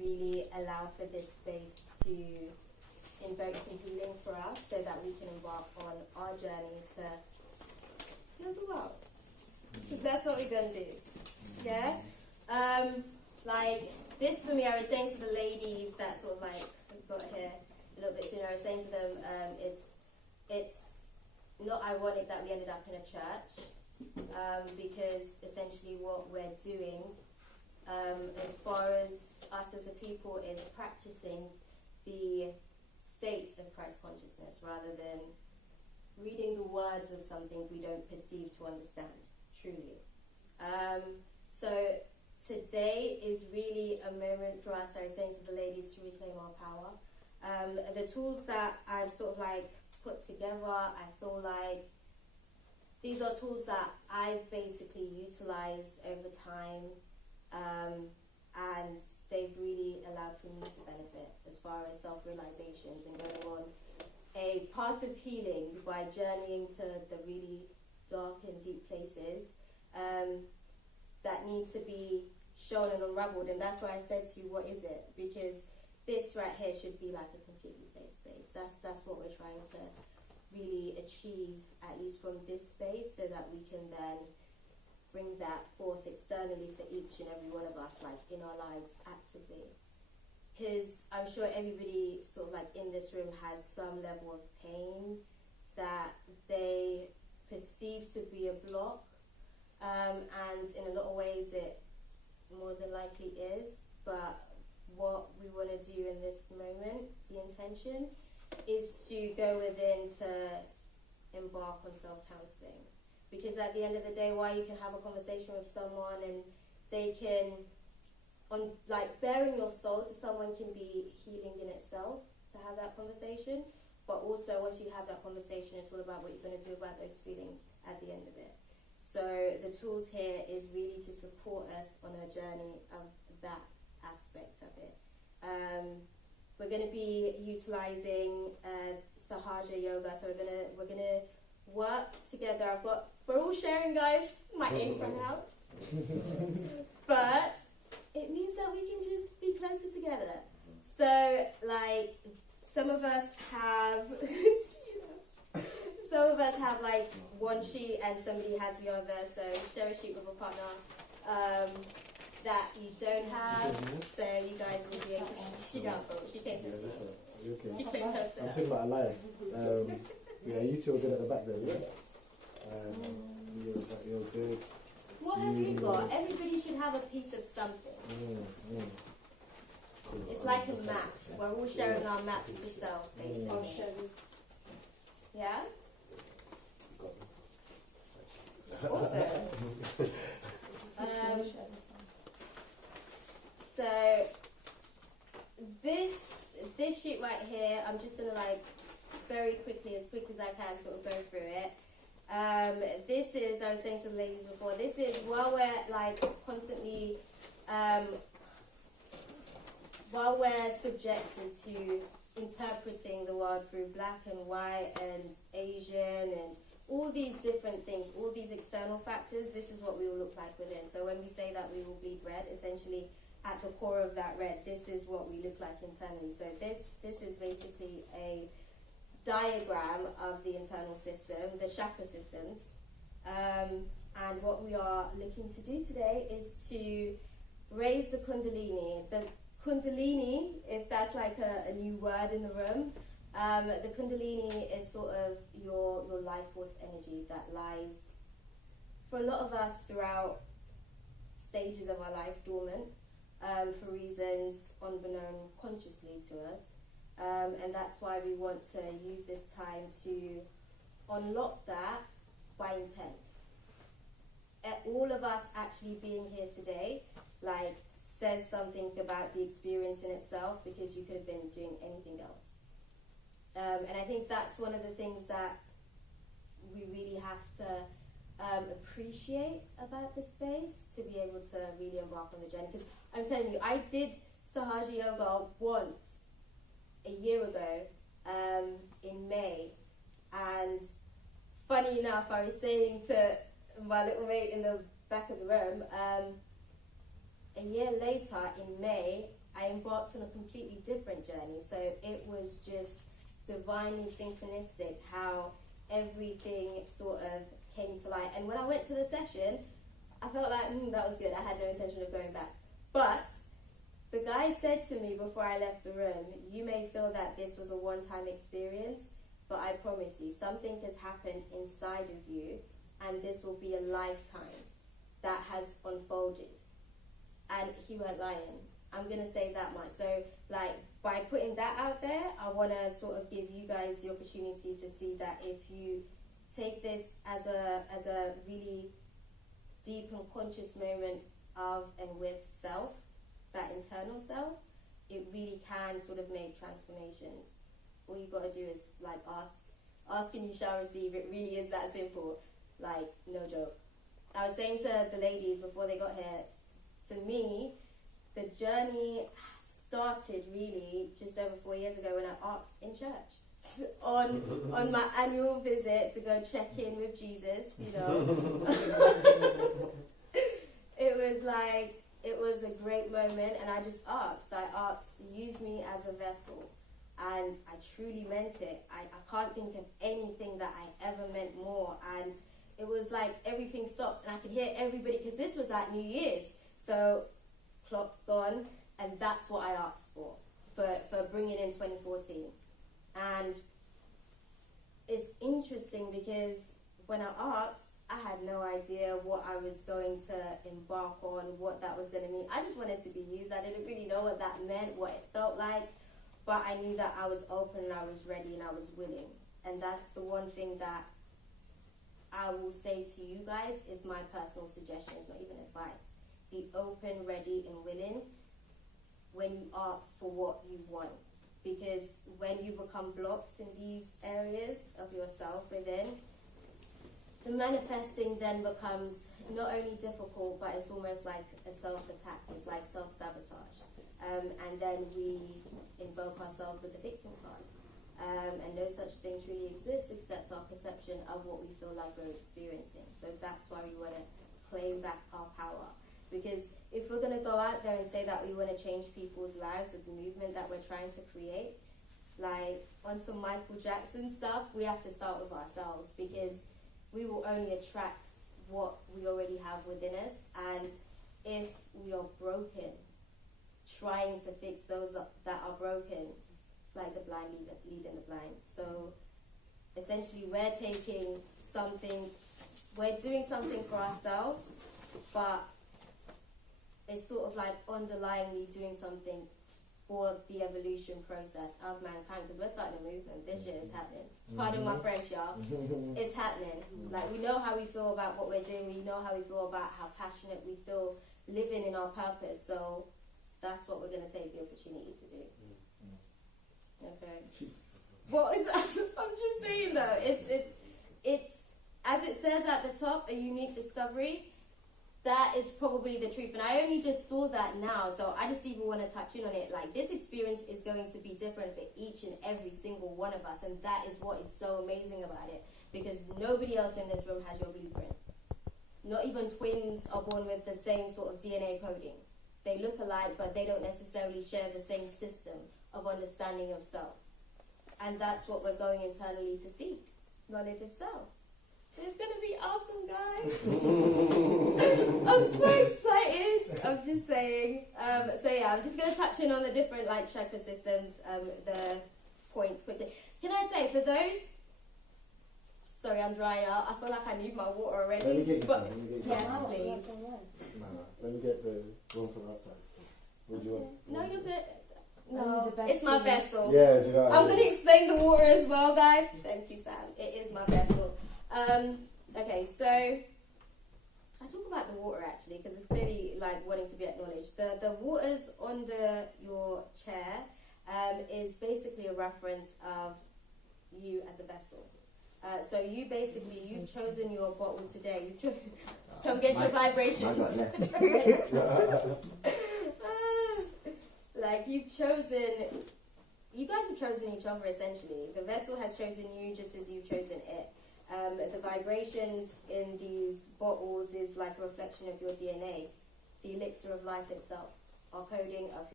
really allow for this space to invoke some healing for us so that we can embark on our journey to heal the world. Because that's what we're going to do. Yeah? Like, this for me, I was saying to the ladies that sort of like got here a little bit sooner, I was saying to them, it's not ironic that we ended up in a church, because essentially what we're doing, as far as us as a people, is practicing the state of Christ consciousness rather than reading the words of something we don't perceive to understand, truly. So today is really a moment for us, I was saying to the ladies, to reclaim our power. The tools that I've sort of like put together, I feel like these are tools that I've basically utilized over time, and they've really allowed for me to benefit as far as self-realizations and going on a path of healing by journeying to the really dark and deep places that need to be shown and unraveled. And that's why I said to you, what is it? Because this right here should be like a completely safe space. That's what we're trying to really achieve, at least from this space, so that we can then bring that forth externally for each and every one of us, like in our lives actively. Because I'm sure everybody sort of like in this room has some level of pain that they perceive to be a block, and in a lot of ways it more than likely is. But what we want to do in this moment, the intention, is to go within to embark on self-counseling. Because at the end of the day, while you can have a conversation with someone and they can, on like bearing your soul to someone can be healing in itself, to have that conversation. But also once you have that conversation, it's all about what you're going to do about those feelings at the end of it. So the tools here is really to support us on a journey of that aspect of it. We're going to be utilizing Sahaja Yoga, so we're gonna work together. We're all sharing, guys. My ink ran out, but it means that we can just be closer together. So, like, some of us have like one sheet and somebody has the other. So share a sheet with a partner that you don't have. So you guys will be able to. She can't vote. She came to Okay. She came closer. I'm talking about Elias. Yeah, you two are good at the back there, yeah? You're good. What have you got? Everybody should have a piece of something. Cool. It's like a map. We're all sharing our maps to self, basically. I'll share it. Yeah? Awesome. So this sheet right here, I'm just gonna like very quickly, as quick as I can, sort of go through it. This is, I was saying to the ladies before, this is while we're like constantly, while we're subjected to interpreting the world through black and white and Asian and all these different things, all these external factors, this is what we will look like within. So when we say that we will bleed red, essentially at the core of that red, this is what we look like internally. So this is basically a diagram of the internal system, the chakra systems. And what we are looking to do today is to raise the Kundalini. The Kundalini, if that's like a new word in the room, the Kundalini is sort of your life force energy that lies, for a lot of us, throughout stages of our life dormant, for reasons unbeknown consciously to us. And that's why we want to use this time to unlock that by intent. All of us actually being here today, like, says something about the experience in itself, because you could have been doing anything else. And I think that's one of the things that we really have to appreciate about this space, to be able to really embark on the journey. Because I'm telling you, I did Sahaja Yoga once a year ago in May, and funny enough, I was saying to my little mate in the back of the room, a year later in May, I embarked on a completely different journey. So it was just divinely synchronistic how everything sort of came to light. And when I went to the session, I felt like, that was good. I had no intention of going back. But the guy said to me before I left the room, you may feel that this was a one-time experience, but I promise you, something has happened inside of you, and this will be a lifetime that has unfolded. And he weren't lying. I'm going to say that much. So, like, by putting that out there, I want to sort of give you guys the opportunity to see that if you take this as a really deep and conscious moment of and with self, that internal self, it really can sort of make transformations. All you got to do is like ask and you shall receive. It really is that simple. Like, no joke. I was saying to the ladies before they got here, for me, the journey started really just over 4 years ago when I asked in church on my annual visit to go check in with Jesus, you know. It was a great moment, and I asked, use me as a vessel. And I truly meant it. I can't think of anything that I ever meant more. And it was like everything stopped, and I could hear everybody, because this was at New Year's. So, clock's gone, and that's what I asked for bringing in 2014. And it's interesting because when I asked, I had no idea what I was going to embark on, what that was going to mean. I just wanted to be used. I didn't really know what that meant, what it felt like, but I knew that I was open and I was ready and I was willing. And that's the one thing that I will say to you guys is my personal suggestion. It's not even advice. Be open, ready, and willing when you ask for what you want. Because when you become blocked in these areas of yourself within, the manifesting then becomes not only difficult, but it's almost like a self-attack. It's like self-sabotage. And then we invoke ourselves with the victim card. And no such things really exist except our perception of what we feel like we're experiencing. So that's why we want to claim back our power. Because if we're going to go out there and say that we want to change people's lives with the movement that we're trying to create, like on some Michael Jackson stuff, we have to start with ourselves, because we will only attract what we already have within us. And if we are broken, trying to fix those that are broken, it's like the blind leading the blind. So essentially we're doing something for ourselves, but it's sort of like underlyingly doing something for the evolution process of mankind, because we're starting a movement. This shit is happening. Pardon my French, y'all. It's happening. Like, we know how we feel about what we're doing. We know how we feel about how passionate we feel living in our purpose. So that's what we're going to take the opportunity to do. Okay. Well, I'm just saying though, it's as it says at the top, a unique discovery. That is probably the truth, and I only just saw that now, so I just even want to touch in on it. Like, this experience is going to be different for each and every single one of us, and that is what is so amazing about it, because nobody else in this room has your blueprint. Not even twins are born with the same sort of DNA coding. They look alike, but they don't necessarily share the same system of understanding of self, and that's what we're going internally to seek, knowledge of self. It's going to be awesome, guys. I'm so excited. I'm just saying. So yeah, I'm just going to touch in on the different like chakra systems, the points quickly. Can I say, for those... Sorry, I'm dry out. I feel like I need my water already. Let me get you but some. yes, please. No. Let me get the one from outside. What do you want? No, you're good. No, it's my vessel. Yes, you know. I'm going to explain the water as well, guys. Thank you, Sam. It is my vessel. Okay, so I talk about the water actually, because it's clearly like wanting to be acknowledged. The waters under your chair is basically a reference of you as a vessel. So you've chosen your bottle today. Come get your vibration. Like you guys have chosen each other essentially. The vessel has chosen you just as you've chosen it. The vibrations in these bottles is like a reflection of your DNA. The elixir of life itself, our coding of